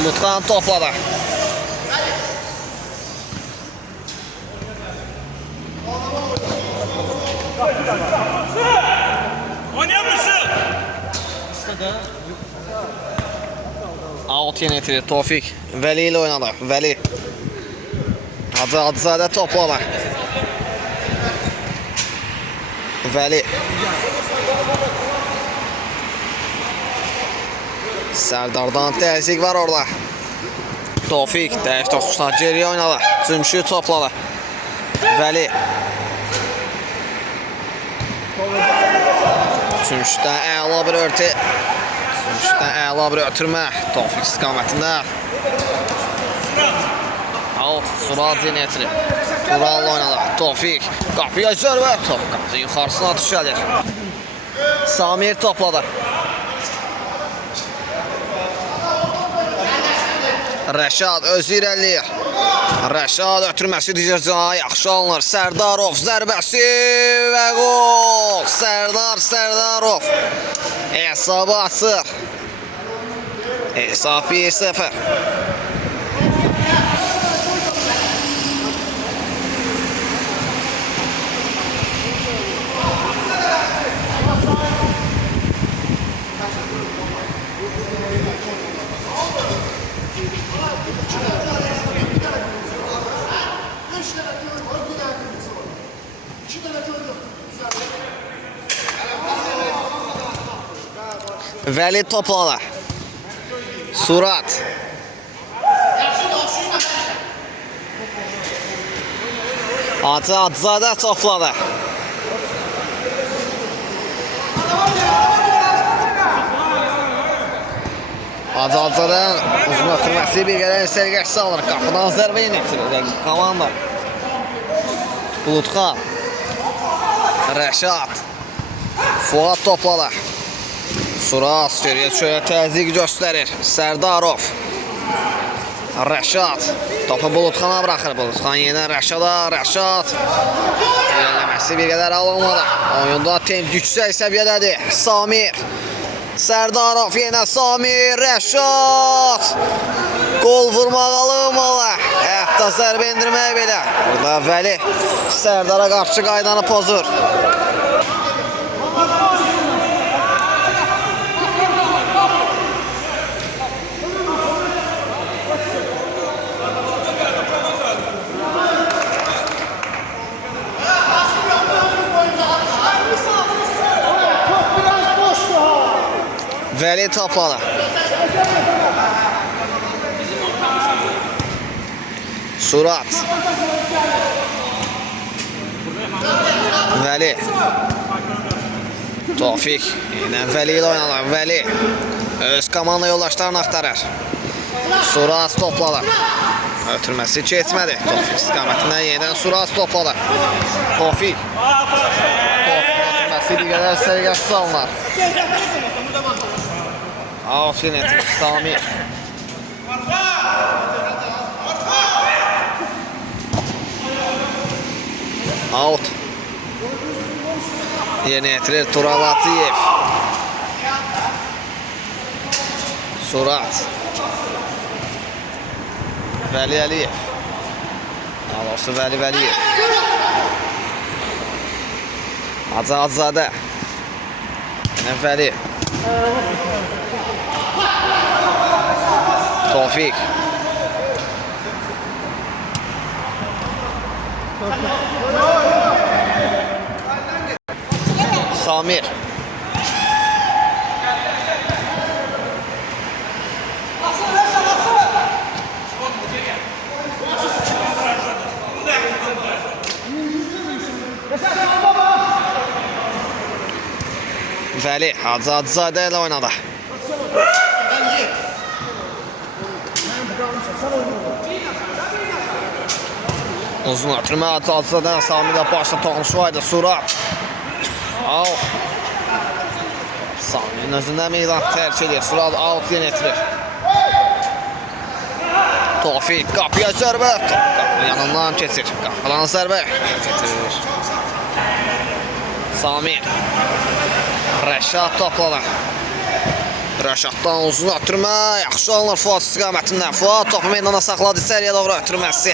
Bulutkan topladı. Out yönetilir Tofik. Veli ile oynadı. Veli. Hacızadə topladı. Veli. Sərdardan təzyiq var orada. Tofik dəyiş toxuşdan geriyə oynadı. Cümşü topladı. Veli. Cümşüdən əla bir örtü. Cümşüdən əla bir ötürmə. Tofik istiqamətində. Out. Surat ziniyetini. Kurallı oynadı. Tofik. Qapıya zörbə. Top qapı yuxarısına düşəlir. Samir topladı. Rəşad özü irəliyir. Rəşad ötürməsi digər yaxşı alınır. Sərdarov zərbəsi və gol. Sərdarov. Hesabı açır. Hesab 1-0. Veli topladı. Surat. Hacızadə topladı. Hacızadən uzun ötürməsi bir qədər sərgəş salır. Qapıdan zərbə yönetilir. Komanda. Bulutkan. Rəşad. Fuat topladı. Surat geriyə çöyə təzyiq göstərir. Sərdarov. Rəşad. Topu Bulutxana bıraxır. Bulutxan yenə Rəşada. Rəşad. İlerləməsi bir qədər alınmadı. Oyunda temp yüksək səviyyədədir. Samir. Sərdarov yenə Samir. Rəşad. Gol vurmaq alınmalı. Hətta zərbə indirmək belə. Burada Vəli Sərdara qarşı qaydanı pozur. Veli topladı. Surat. Veli. Tofik. Yine Veli ile oynadı. Veli. Öz komanda yoldaşlarını aktarır. Surat topladı. Ötürməsi keçmədi. Tofik istiqamətindən yeniden Surat topladı. Tofik. Ötürməsi bir qədər sərgəş salınır. Out yönetir. Samir. Out. Yönetilir Tural Atiyev. Surat. Veli Aliyev. Alası Veli Veliyev. Hacızadə. Yine Veli. Tofik. Samir. Veli Hacızadə ilə oynadı. Uzun ötürmə Hacızadən Samidə başda toxunuş vardı. Surat. Sami'nin özündə meydan tərk edir. Surat out yönetilir. Tofik qapıya zərbə. Qapının yanından keçir. Qapıdan zərbə. Keçir. Samir. Rəşad topladı. Rəşaddan uzun ötürmə, yaxşı alınır Fuad istiqamətindən. Fuad topu meydana saxladı, içəriyə doğru ötürməsi.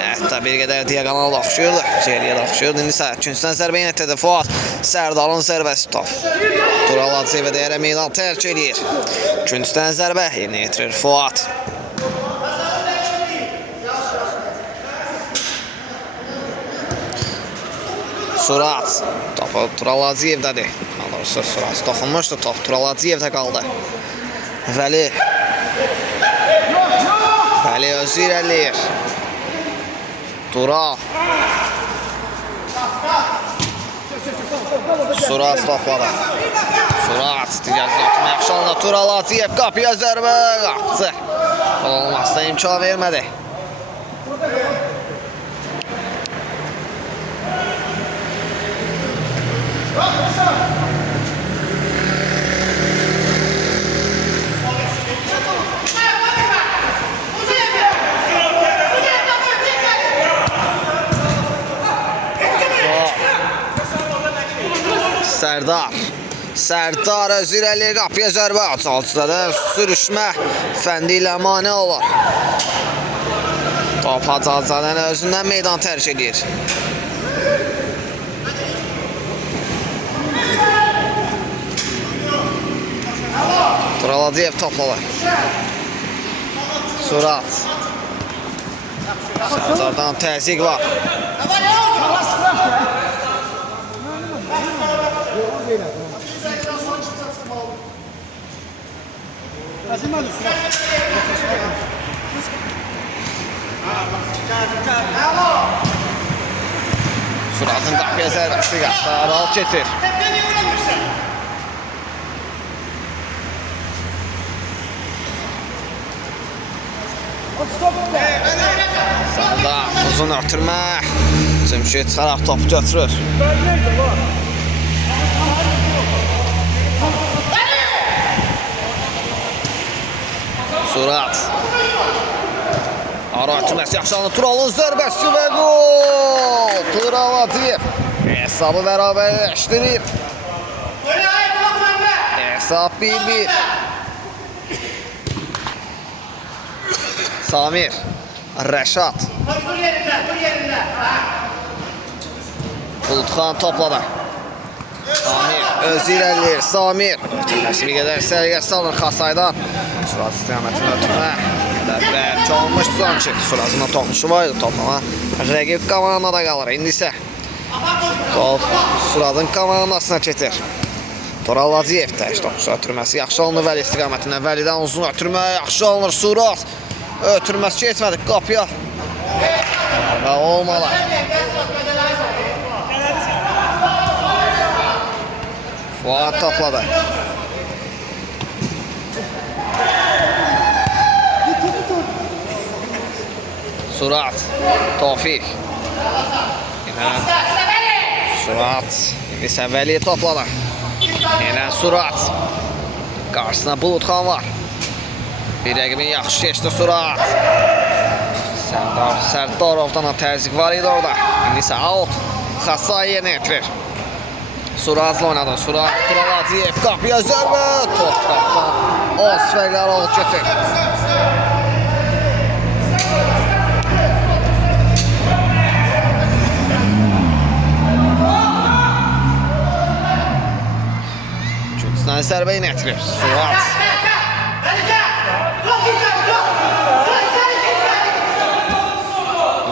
Hətta bir qədər diagonal da oxşuyurdu, geriyə də oxşuyurdu. İndi isə küncdən zərbə yenətədi Fuad. Sərdarın zərbəsi top. Tural Hacıyevə deyərək meydan tərk edir. Küncdən zərbə yerinə yetirir Fuad. Surat. Topu Tural Hacıyevdədir. Surat toxunmuşdu, top Tural Hacıyevdə qaldı. Vəli özü irəliyir. Tural. Surat topladı. Surat digər zatımı yaxşı alındı. Tural Hacıyev qapıya zərbə qapdı. Olmazsa imkan vermədi. Sərdar özü irəli qapıya zərbə. Çalçıda da sürüşmə Fəndi ilə mane olur. Top Hacızadən özündən meydan tərk edir. Tural Hacıyev topladı. Surat. Sərdardan təzyiq var. Suratın qapıya zərbəsi qapdı. Aral keçir. Sağda uzun ötürmə. Cümşid çıxaraq topu götürür. Surat. Ara ötürməsi yaxşı alınır. Turalın zərbəsi və gol. Tural Hacıyev hesabı bərabərləşdirir. Hesab 1-1. Samir. Rəşad. Bulutxan topladı. Samir özü irəliyir. Samir. Ötürməsi bir qədər sərgəsi alır Xasaydan. Surat istiqamətini ötürmə. Bəlkə olmuşdu sanki. Suratına toxunuşu var idi toplama. Rəqib komandada qalır. İndi isə top Suratın komandasına keçir. Tural Hacıyev təş toxunuşu ötürməsi yaxşı alınır Vəli istiqamətindən. Vəlidən uzun ötürmə yaxşı alınır Surat. Ötürməsi keçmədi qapıya. Və olmalı. Fuad topladı. Surat. Tofiq. Surat. İndi isə Vəli topladı. Yenə Surat. Qarşısına Bulutxan var. Bir rəqibin yaxşı keçdi Surat. Sərdarovdan təzyiq var idi orada. İndi isə out. Xasay yerinə yetirir. Suratla oynadı. Surat. Tural Hacıyev qapıya zərbə. Top qapıdan. Az fərqlər olub keçir. Küncdən zərbə yenə yetirir. Surat.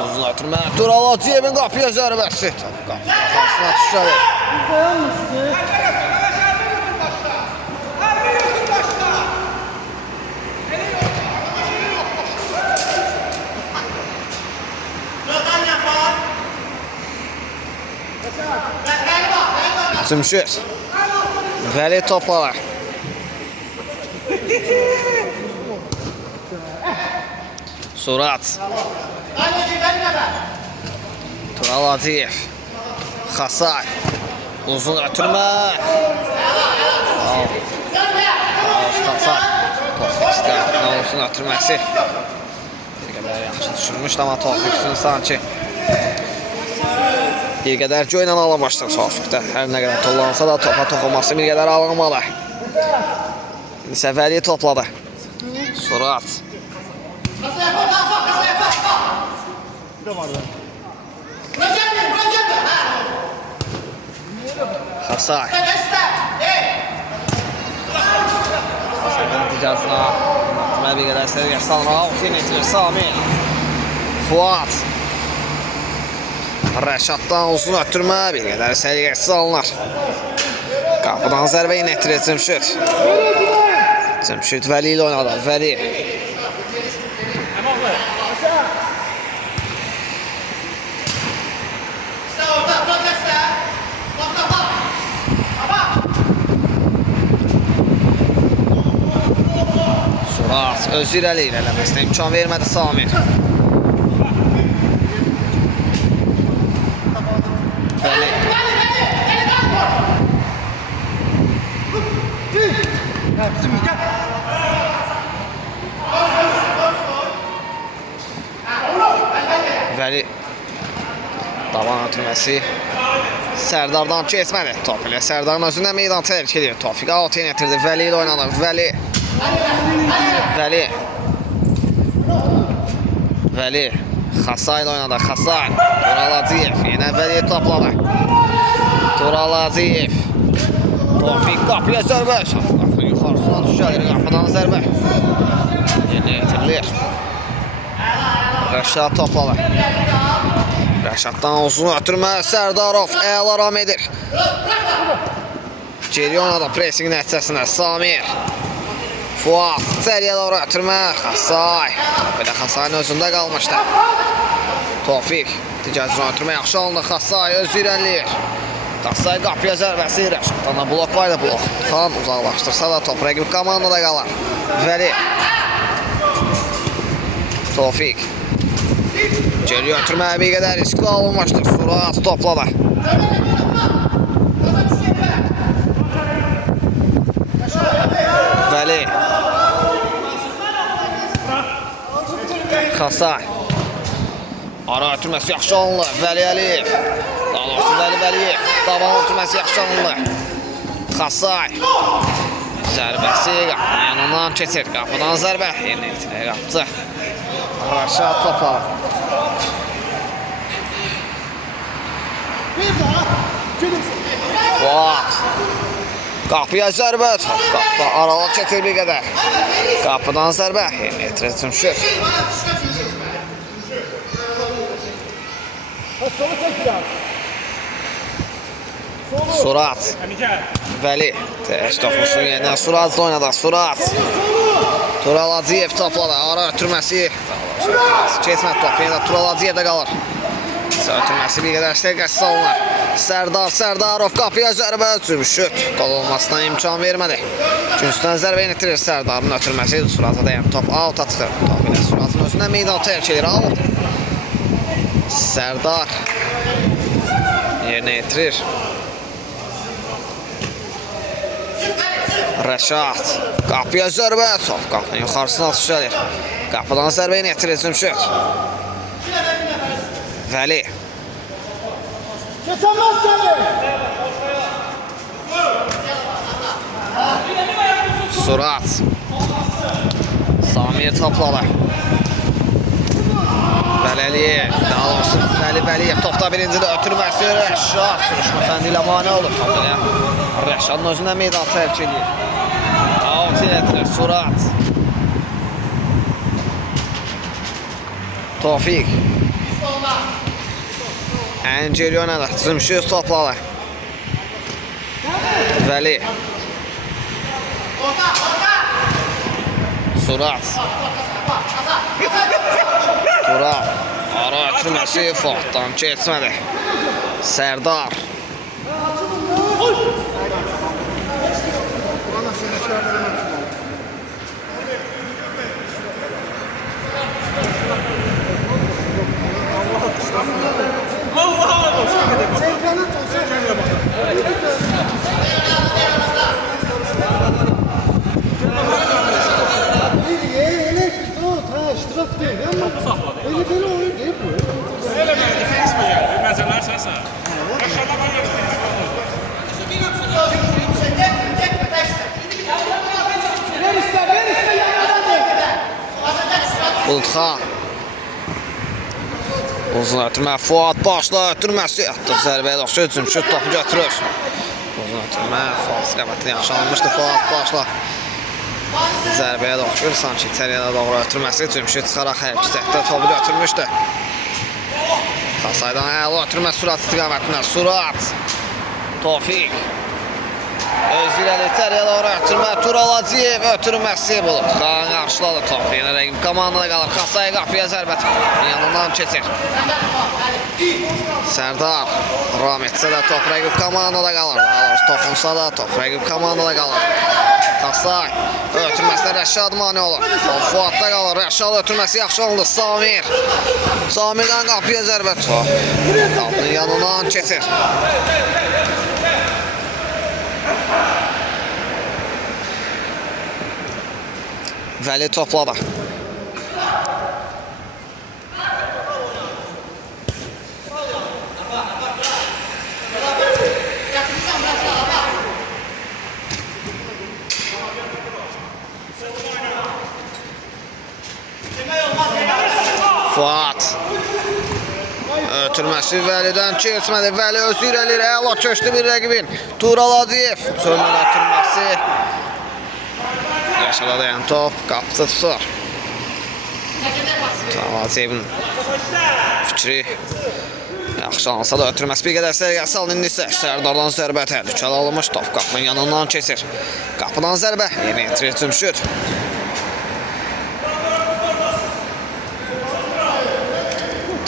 Uzun ötürmə. Tural Hacıyevin qapıya zərbəsi. Qapısına düşəlir. Cümşid. Vəli toplalar. Surat. Tural Hacıyev. Xasay. Uzun ötürmə. Xasay. Tofiq istəyir. Uzun ötürməsi. Bir qədər yaxşı düşünmüşdü amma Tofiqsin sanki. Bir qədər göylə alamışdır Tofiqdə. Hər nə qədər tollansa da topa toxunması bir qədər alınmalı. İndi Vəli topladı. Surat. Xasay. Nəticəsinə Matmə bir qədər sərgə salma. Oxuyen etirir Samir. Fuat. Rəşaddan uzun ötürmə. Bir qədər sərgə salınır. Qapıdan zərbə yenə etirir Cümşüd. Cümşüd Vəli ilə oynadı. Vəli. Surat özü irəli eləməsinə imkan vermədi Samir. Vəli. Vəli. Davan ötürməsi. Sərdardan keçmədi. Top ilə Sərdarın özündən meydan tərk edir. Tofiq Ağoten yetirdi. Vəli ilə oynadı. Vəli. Vəli. Vəli. Xasay ilə oynadı. Xasay. Turalaziyev. Yenə Vəli topladı. Turalaziyev. Tofiq qapıya zərbə. Qapı yuxarısına düşəlir. Qapıdan zərbə. Yenə yetirilir. Rəşad topladı. Rəşaddan uzun ötürmə. Sərdarov əla ram edir. Geriona da pressing nəticəsində Samir. Fuat. Səriyə doğru ötürmə. Xasay. Belə Xasayın özündə qalmışdı. Tofiq. Ticazına ötürmə yaxşı alındı. Xasay özü irəliyir. Xasay qapıya zərbəsi. Rəşaddan da blok var da blok. Xan uzaqlaşdırsa da top rəqib komandada qalar. Vəli. Tofiq. Geriyə ötürməyə bir qədər riskli alınmışdır. Surat topladı. Vəli. Xasay. Ara ötürməsi yaxşı alındı. Vəli Əliyev. Daha doğrusu Vəli Vəliyev. Davan ötürməsi yaxşı alındı. Xasay. Zərbəsi qapının yanından keçir. Qapıdan zərbə. Yerinə itirə qapdı. Rəşad topladı. Fuat. Qapıya zərbə. Qapı aralı çətir bir qədər. Qapıdan zərbə. Yerinə itirə Cümşüd. Surat. Vəli. Təş toxuşun yenə Surat oynadı. Surat. Turalaziyev topladı. Ara ötürməsi. Keçmədi top. Yenə Turalaziyevdə qalır. Ötürməsi bir qədər səqəs salınır. Sərdarov qapıya zərbə. Cümşüd. Qol olmasına imkan vermədi. Günsüdən zərbə itirir Sərdarın ötürməsi. Surata dəyən top out atır. Top ilə Suratın özündən meydan tərk edir. Out. Sərdar. Yerinə itirir. Rəşad. Qapıya zərbə. Top qapının yuxarısına düşəlir. Qapıdan zərbə yenə itirir Cümşüd. Vəli. Keçəməz səni! Surat. Samir topladı. Vəli Əliyev. Daha doğrusu Vəli Vəliyev topda birincidə ötürməsi. Rəşad. Sürüşmə fəndi ilə mane olur. Top ilə Rəşadın özündən meydan tərk edir. Ağoten etirir. Surat. Tofiq. Geriona Cümşüd topladı. Vəli. Surat. Tural. Ara ötürməsi Fuatdan keçmədi. Sərdar. Böyle oyun değil bu. Öyle mi? Meseleler sensin. Aşağıda var ya. Bulutxan. Uzun ötürmə, Fuad başla ötürməsi. Zərbəyə doxşu üçün şut topu götürür. Uzun ötürmə, Fuad istiqamətini yaxşı almışdı. Fuad başla. Zərbəyə doxşur, sanki içəriyə doğru ötürməsi üçün şut çıxaraq hərəkətdə topu götürmüşdü. Xasaydan əla ötürmə sürat istiqamətinə. Sürat. Tofiq. Öz irəli içəriyə doğru ötürmə. Turalaciyev ötürməsi Bulutxan qarşıladı topu. Yenə rəqib komandada qalır. Xasay qapıya zərbət. Yanından keçir. Sərdar ram etsə də top rəqib komandada qalır. Toxunsa da top rəqib komandada qalır. Xasay ötürməsinə Rəşad mane olur. Top Fuadda qalır. Rəşad ötürməsi yaxşı oldu. Samir. Samirdən qapıya zərbət. Qapının yanından keçir. Vəli topladı. Fuad. Ötürməsi Vəlidən keçmədi. Vəli özü irəlir. Əla köşdü bir rəqibin. Turalaciyev. Çölün ötürməsi. Yaşada dayan top. Qapıda tutar. Turalaciyevin fikri. Yaxşı alınsa da ötürməsi bir qədər sərgə salın. İndi isə Sərdardan zərbə təhlükəli alınmış top. Qapının yanından keçir. Qapıdan zərbə. Yeni etirir Cümşüd.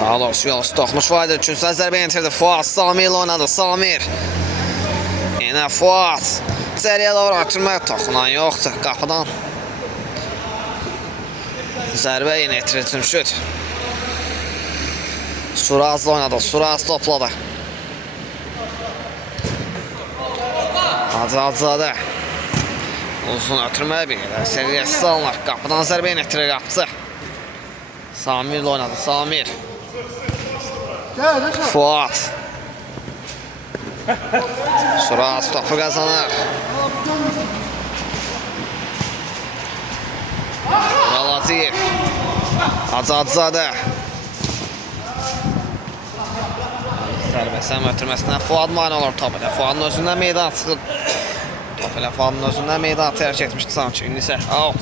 Daha doğrusu yolu toxmuş Vaydır. Üçüncü zərbə yetirdi. Fuad Samir ilə oynadı. Samir. Yenə Fuad. İçəriyə doğru ötürmə. Toxunan yoxdur. Qapıdan. Zərbə yenə yetirir Cümşüd. Surazla oynadı. Suraz topladı. Hacızadə. Uzun ötürmə bir qədər. Səviyyəsiz alınır. Qapıdan zərbə yenə yetirir qapısı. Samir ilə oynadı. Samir. Fuad. Suraz topu qazanır. Turalaciyev. Hacızadə. Zərbəsindən ötürməsindən Fuad mane olur top ilə. Fuadın özündən meydan çıxır. Top ilə Fuadın özündən meydan tərk etmişdi sanki. İndi isə out.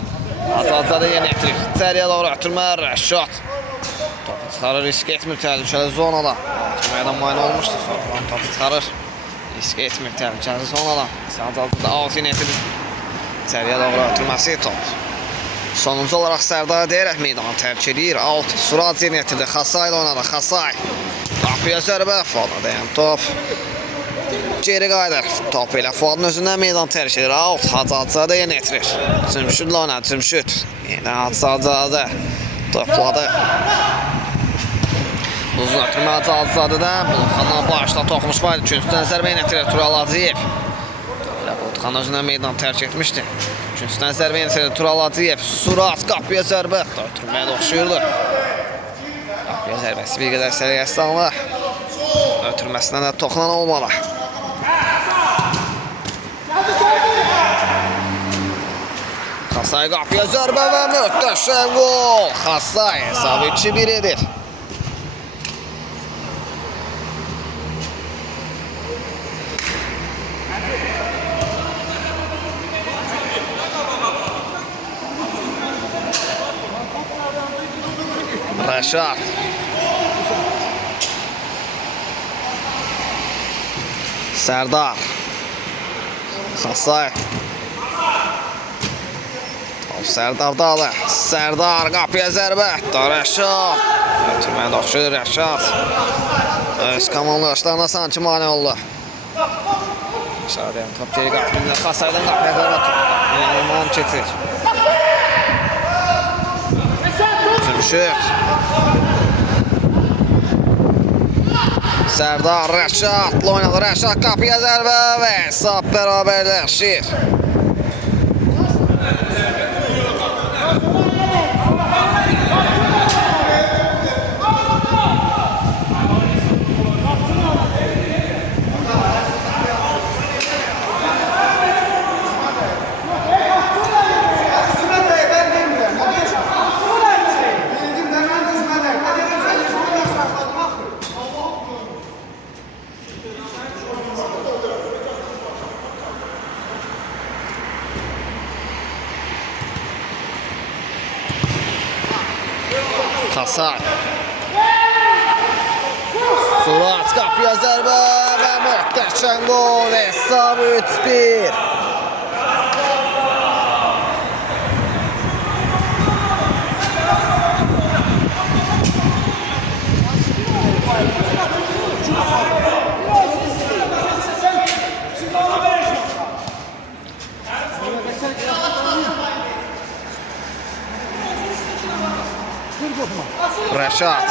Hacızadə yenə yetirir. İçəriyə doğru ötürmə. Rəşad. Topu çıxarır, risk etmir təhlükəli zonada. Meydan mane olmuşdu. Sonradan topu çıxarır. Risk etmir təhlükəli zonada. Hacızadə out yenə yetirir. İçəriyə doğru ötürməsi top. Sonuncu olaraq Sərdar deyərək meydanı tərk edir. Out. Surat yenə yetirdi. Xasay ilə oynadı. Xasay. Qapıya zərbə. Fuad'a dayan top. Geri qayıdır. Top ilə Fuad'ın özündən meydan tərk edir. Out. Hacızadə yenə yetirir. Cümşüd ilə oynadı. Cümşüd. Yenə Hacızadə. Topladı. Uzun ötürmə Hacızadədən. Bulutxandan başla toxmuş var. Üçüncüdən zərbə yenə yetirir. Turalaciyev. Bulutxan özündən meydan tərk etmişdi. Üçüncüdən zərbə yenə yetirir. Turalaciyev. Surat qapıya zərbə. Ötürməyə də oxşuyurdu. Qapıya zərbəsi bir qədər səviyyəsiz alınır. Ötürməsindən də toxunan olmalı. Xasay qapıya zərbə və möhtəşəm gol. Xasay hesabı 2-1 edir. Rəşad. Sərdar. Xasay. Top Sərdardadır. Sərdar qapıya zərbə. Rəşad. Ötürməyə də oxşuyur Rəşad. Öz komandaşlarına sanki mane oldu. Rəşad top geri qapıyla Xasaydan qapıya zərbə. Yanından keçir. Cümşüd. Sərdar Rəşadla oynadı. Rəşad qapıya zərbə və hesab bərabərləşir. Xasay. Surat qapıya zərbə və möhtəşəm gol. Hesab 3-1. Rəşad.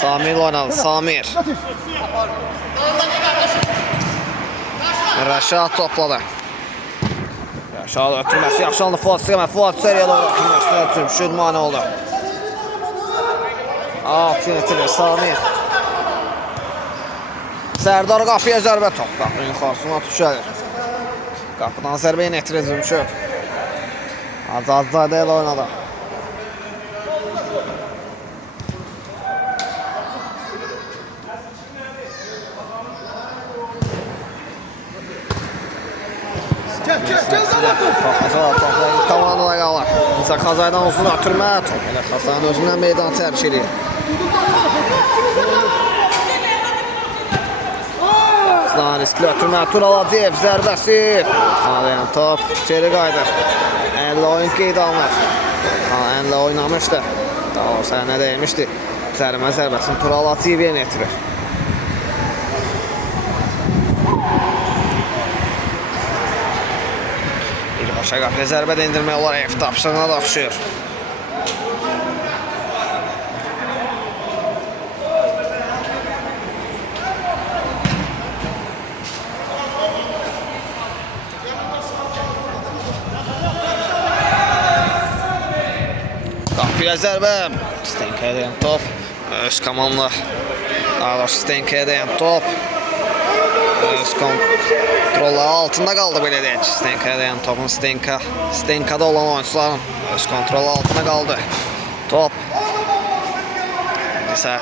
Samir oynadı. Samir. Rəşad topladı. Rəşad ötürməsi yaxşı aldı. Fuad Sığəmə. Fuad seriyalı olaraq ötürməsini ötürmüş. Şudmani oldu. Alt yönetilir Samir. Sərdar qapıya zərbə top. Qapının yuxarısına düşəlir. Qapıdan zərbə yenə etirizm şöp. Azadzadə ilə oynadı. Komandada qalır. İsa Xazaydan uzun ötürmə top. Elə Xazayın özündən meydan tərk edir. Aslan riskli ötürmə. Turalaciyev zərbəsi. Xalayan top. Geri qaydır. Əllə oyun qeyd alınır. Əllə oynamışdı. Daha o sənə deyilmişdi. Zərbə zərbəsini Turalaciyev yenə etirir. Başa qapıya zərbə də indirmək olar. F tapışığına da oxşuyur. Qapıya zərbə. Stenkaya dayan top. Öz komanla. Daha doğrusu Stenkaya dayan top. Öz kontrolü altında qaldı belə deyək. Stenkaya dayan topun Stenkada olan oyuncuların öz kontrolü altında qaldı. Top. İsə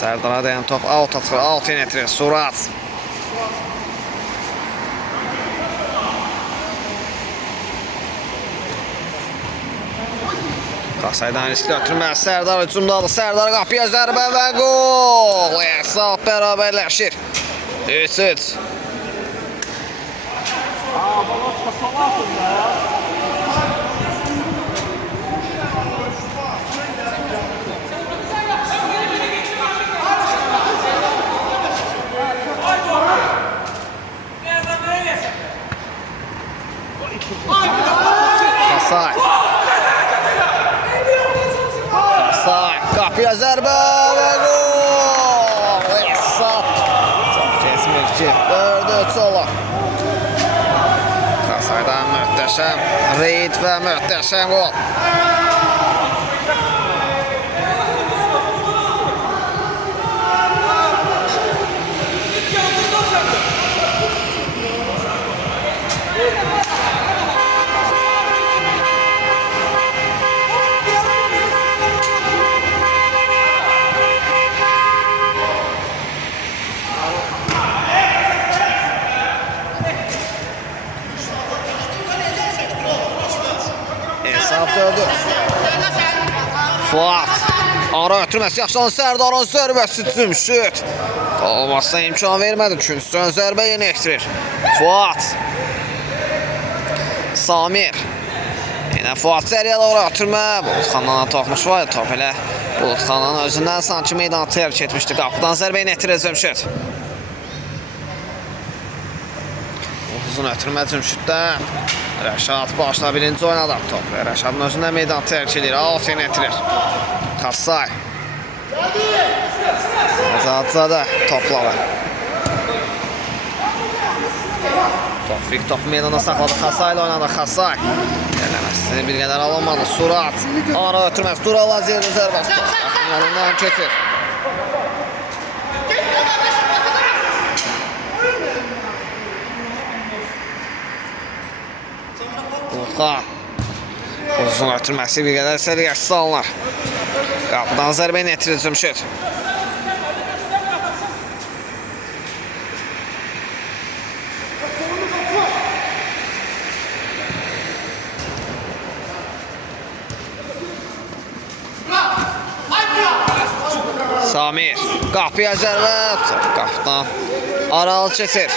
Sərdara dayan top out atır. Alt yönetirir. Surat. Xasaydan riskli ötürməz. Sərdar hücumdadır. Sərdar qapıya zərbə və gol. Hesab bərabərləşir. 3-3. Xasay. Xasay. Qapıya zərbə və gol. Hesab. Çox kesməkçi. 4-3 olur. Xasaydan möhtəşəm reyd və möhtəşəm gol. Hesab 4-3. Fuad. Ara ötürməsi yaxşılan Sərdarın zərbəsi cümşüt. Olmazsa imkan vermədi. Üçüncüsün zərbə yenə ektirir. Fuad. Samir. Yenə Fuad seriyalı ora ötürmə. Bulutxandan toxmuş var. Top elə Bulutxandan özündən sanki meydanı tərk etmişdi. Qapıdan zərbə yenə etirir cümşüt. Uzun ötürmə cümşütdən. Rəşad başla birinci oynadı top. Rəşadın özündən meydan tərk edir. Alt yenə etirir. Xasay. Azadzadə topladı. Tofik topu meydana saxladı. Xasay ilə oynadı. Xasay. Eləməsini bir qədər alınmadı. Surat. Ara ötürməz. Turalaciyevin zərbəsi top. Yanından keçir. Bulutxan. Uzun ötürməsi bir qədər səriyyətsiz alınır. Qapıdan zərbə ilə etirir Cümşüd. Samir qapıya zərbə. Qapıdan Aral keçir.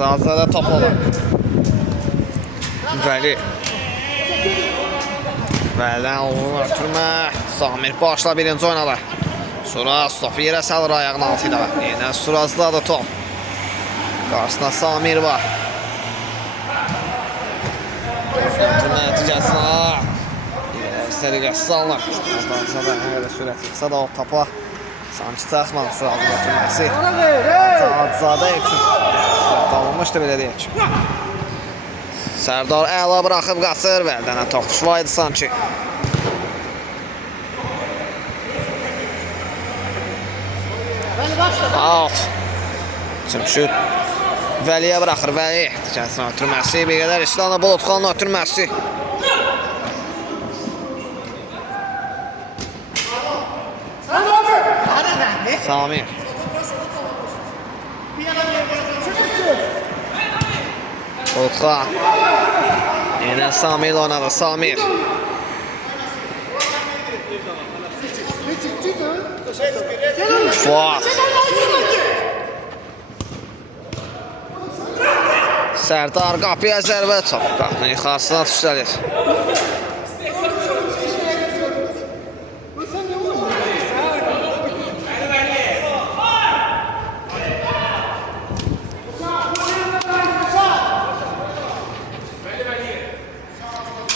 Zazada top olur. Vəli. Vəlidən olur ötürmə. Samir başla birinci oynadı. Suraz topu yerə salır ayağın altı ilə. Yenə Surazdadır top. Qarşısında Samir var. Ötürmə nəticəsində istədiqəsi salınır. Zazada hələ sürət yıqsa da o topa sanki çaxmadı Surazın ötürməsi. Zazada yıqsın. Alınmışdı belə deyək. Sərdar əla bıraxıb qaçır və dənə toxtuş var idi sanki. Out. Cümşüd Vəliyə bıraxır. Vəli dikəsin ötürməsi. Bir qədər İslamla Bulutxanın ötürməsi. Samir. Bulutxan. Yenə Samir oynadı. Samir. Fuat. Sərdar qapıya zərbə top. Qapını yuxarısına düşürür.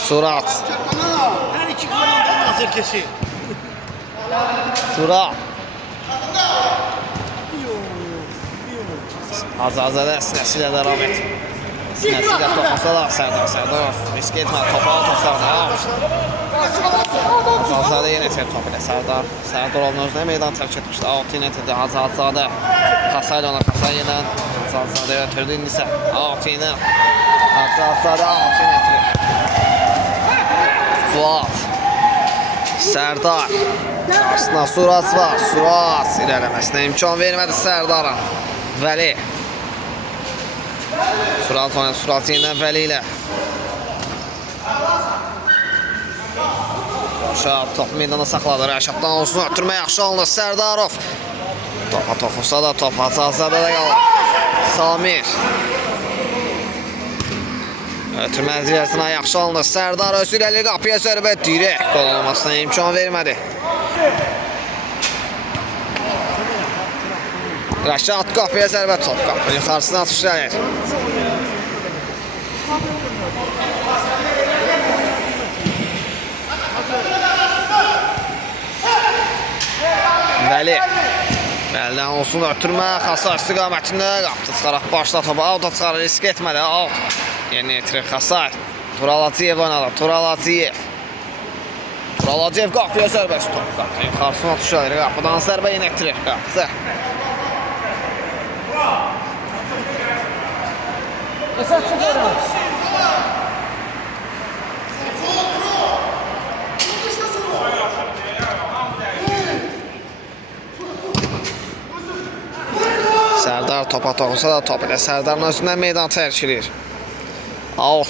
Surat. Her iki kanaldan hazır kesin. Surat. Az-azada sinəsilə devam et. Sinəsilə toxunsa da Sərdar risk etmədi. Topu tutsadı. Az-azada yenə etir topu ilə Sərdar. Sərdar onun özünə meydan tərk etmişdi. Out yenə etirdi. Az-azada Kasayla ona Kasay yenə Az-azada ötürdü. İndi isə out yenə. Az-azada out yenə etirir. Fuat. Sərdar. Qarşısında Surat var. Surat irələməsinə imkan vermədi Sərdar'a. Vəli. Surat oynadı. Surat yenə Vəli ilə. Rəşad topu meydana saxladı. Rəşaddan olsun ötürmə yaxşı alınır. Sərdarov. Topa toxunsa da top azada da qalır. Samir. Ötürmə zirəsinə yaxşı alınır. Sərdar öz irəli qapıya zərbə dirək. Qol olmasına imkan vermədi. Rəşad qapıya zərbə top. Qapını yuxarısına atışlar. Vəli. Vəlidən olsun ötürmə. Xasar istiqamətində qapı çıxaraq başla topu. Avda çıxarır. Risk etmədi. Out. Yeni etirir Xasar. Turalaciyev oynadı. Turalaciyev. Turalaciyev qapıya zərbə top. Qapını yuxarısına atışlar. Qapıdan zərbə yeni etirir. Qapısı. Sərdar topa toxunsa da top ilə Sərdarın özündən meydan tərk edir. Out.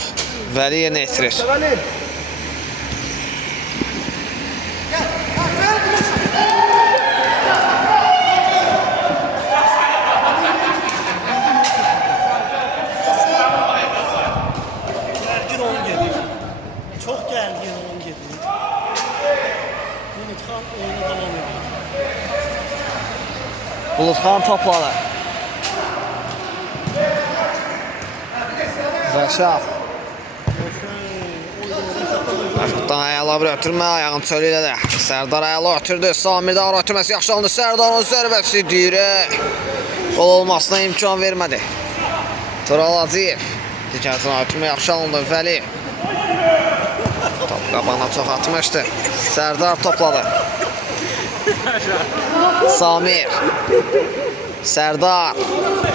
Vəli yenə etirir. Gergin onu gelir. Çok gergin onu gelir. Bulutxan oyuna devam ediyor. Bulutxan topladı. Rəşad. Rəşaddan ayaqla bir ötürmə, ayağın çölü ilə də. Sərdar ayaqla ötürdü. Samirdən ara ötürməsi yaxşı alındı. Sərdarın zərbəsi dirək. Qol olmasına imkan vermədi. Turalaciyev. Dikəsinə ötürmə yaxşı alındı. Vəli. Top qabana çox atmışdı. Sərdar topladı. Samir. Sərdar.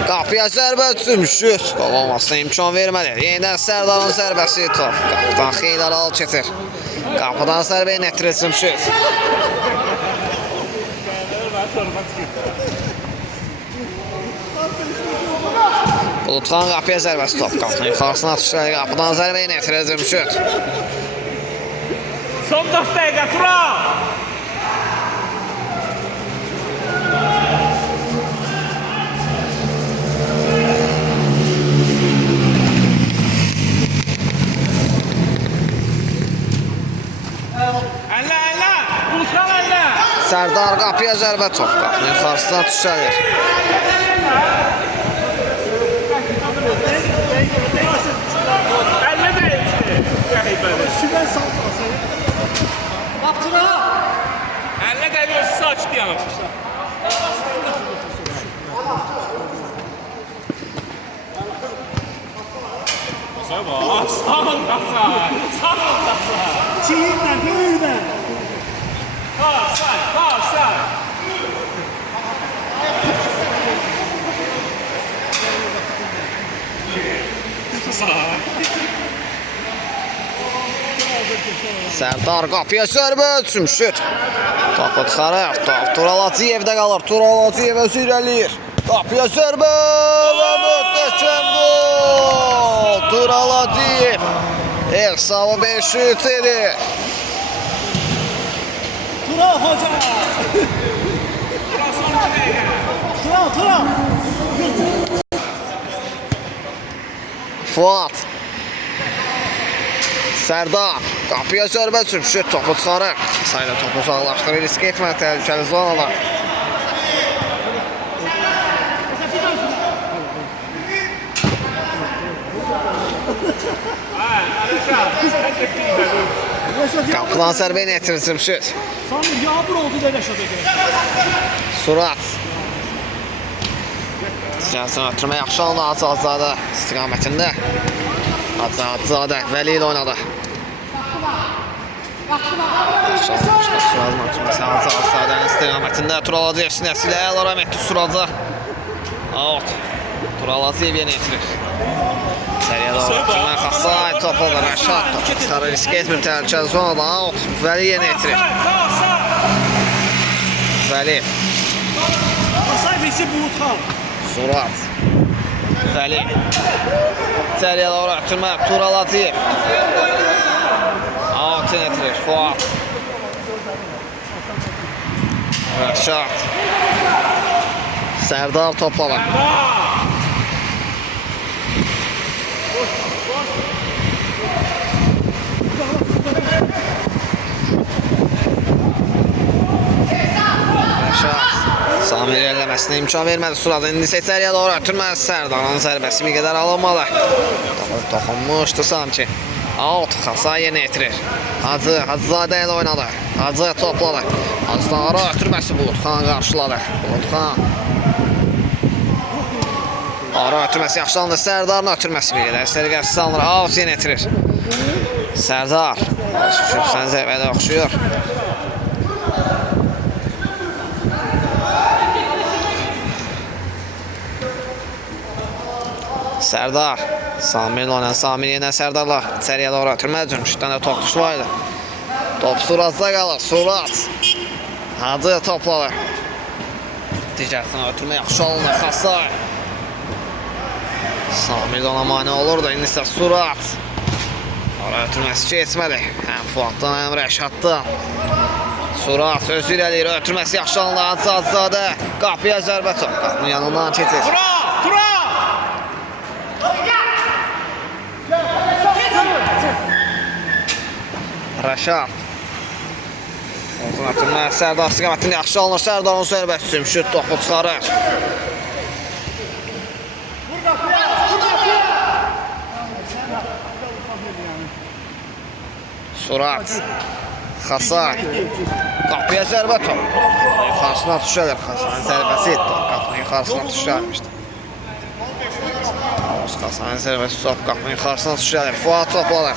Qapıya zərbə düşmüşdür. Qol olmasına imkan vermədi. Yenidən Sərdarın zərbəsi top. Qapıdan xeyli aralı keçir. Qapıdan zərbə yetirilmişdir. Bulutxan qapıya zərbəsi top. Qapının yuxarısına atışlar. Qapıdan zərbə yetirilmişdir. Son 4 dəqiqə, Tural! Əllə! Bulutxan əllə! Sərdar qapıya zərbə top. Qapının yuxarısına atışlar. Əllə dəymişdi. Şübhə salsa. Baptıra. Əllə dəymişdi, sakit yanım. Sağ ol Qasay. Çiğinlə, böyürlə. Qasay. Sərdar qapıya zərbə düşmüşdür. Topu çıxarır. Top Turalacıyevdə qalır. Turalaciyev özü irəliyir. Qapıya zərbə və möhtəşəm gol. Turalaciyev hesabı 5-3 edir. Tural hoca. Tural. Fuat. Sərdar qapıya zərbə düşmüşdür. Topu çıxarır. Sayda topu uzaqlaşdırır. Risk etmə təhlükəli zonada. Qapıdan zərbə yetirilmişdir. Samir yağmur oldu da Rəşada görə. Surat. Gəlsin ötürmə yaxşı aldı Hacızadə istiqamətində. Hacızadə Vəli ilə oynadı. Yaxşı almışdır Suratın ötürməsi Hacızadənin istiqamətində. Turalaciyev sinəsi ilə əl aram etdi Surat'a. Out. Turalaciyev yenə yetirir. Səriyə doğru ötürmə Xasay topu da Rəşad topu çıxarır. Risk etmir təhlükəli zonada. Out. Vəli yenə yetirir. Vəli. Qasay versi Bulutxan. Surat. Vəli. İçəriyə doğru ötürmə Turalaciyev. Out yetirir Fuat. Rəşad. Sərdar topladı. Samir eləməsinə imkan vermədi Surat. İndi içəriyə doğru ötürmədi Sərdarın zərbəsi bir qədər alınmalı. Toxunmuşdu sanki. Out. Xasay yenə yetirir. Hacızadə ilə oynadı. Hacı topladı. Hacıdan ara ötürməsi Bulutxan qarşıladı. Bulutxan. Ara ötürməsi yaxşılandı. Sərdarın ötürməsi bir qədər. Sərgəsi salınır. Out yenə yetirir. Sərdar. Sən zərbədə oxşuyur. Sərdar. Samir ilə oynayan Samir yenə Sərdarla içəriyə doğru ötürməyə düşmüş. Bir dənə top tuş var idi. Top Surat'da qalır. Surat. Hacı topladı. Digərsinə ötürmə yaxşı alınır. Xasay. Samir ona mane olurdu. İndi isə Surat. Ara ötürməsi keçmədi. Həm Fuatdan, həm Rəşaddan. Surat özü irəliyir. Ötürməsi yaxşı alınır. Hacızadə. Qapıya zərbə top. Qapının yanından keçir. Tural! Rəşad. Uzun atılma Sərdar istiqamətində yaxşı alınır. Sərdarın zərbəsi düşmüşdür. Topu çıxarır. Surat. Xasay. Qapıya zərbə top. Yuxarısına düşərlər. Xasayın zərbəsi etdi. Qapının yuxarısına düşərmişdi. Xasayın zərbəsi top. Qapının yuxarısına düşərlər. Fuat topladı.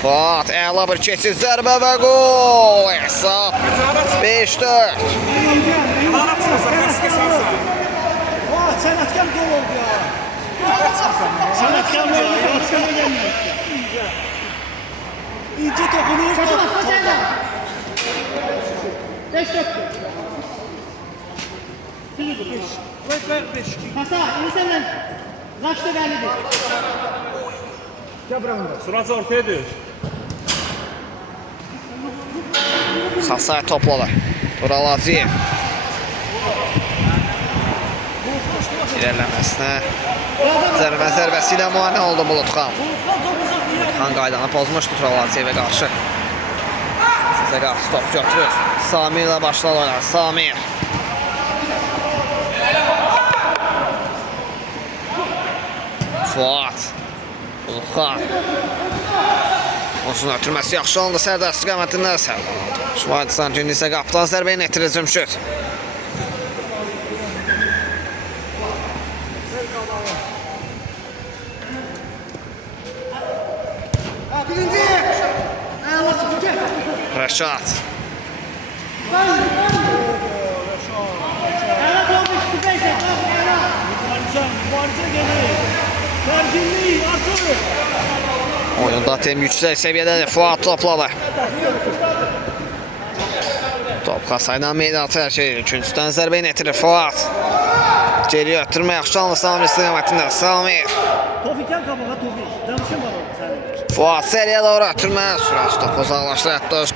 Fuat, əla bir keçid, zərbə və qol. Hesab 5-4. Vay sənətkar gol oldu ya. Sənətkar ya. Yaşına gelmiyor. İnce tokunur. Ver 5. Kasa, iyi senden. Kaçta geldi? Surat ortaya düş. Sasay topladı. Tural Hacıyev. İlerləməsinə. Zərbəsi ilə müayinə oldu Bulutxan. Bulutxan qaydanı pozmuşdu Tural Hacıyevə qarşı. Sizə qarşı top götürür. Samir ilə başladı oynar. Samir. Fuat. Bulutxan. Olsun ötürməsi yaxşı oldu. Sərdar istiqamətindən Sərdar. Şuaydı sanki indi isə qapıdan zərbə ilə etirir Cümşüd. Birinci. Ayağına sıkıntı. Rəşad. Ayağına kalmış. Süpersin. Mübarizə gelir. Gerginlik artır. Oyunda tem yüksək səviyyədədir. Fuat topladı. Top Xasayla meydana tərk edir. Üçüncüdən zərbə ilə etirir Fuat. Geriyə ötürmə yaxşı aldı Samir istiqamətində. Samir. Tofikdən qabağa Tofik. Danışın bana sen. Fuat seriyə doğru ötürmə. Sürəsi topu uzaqlaşdı. Hətta öz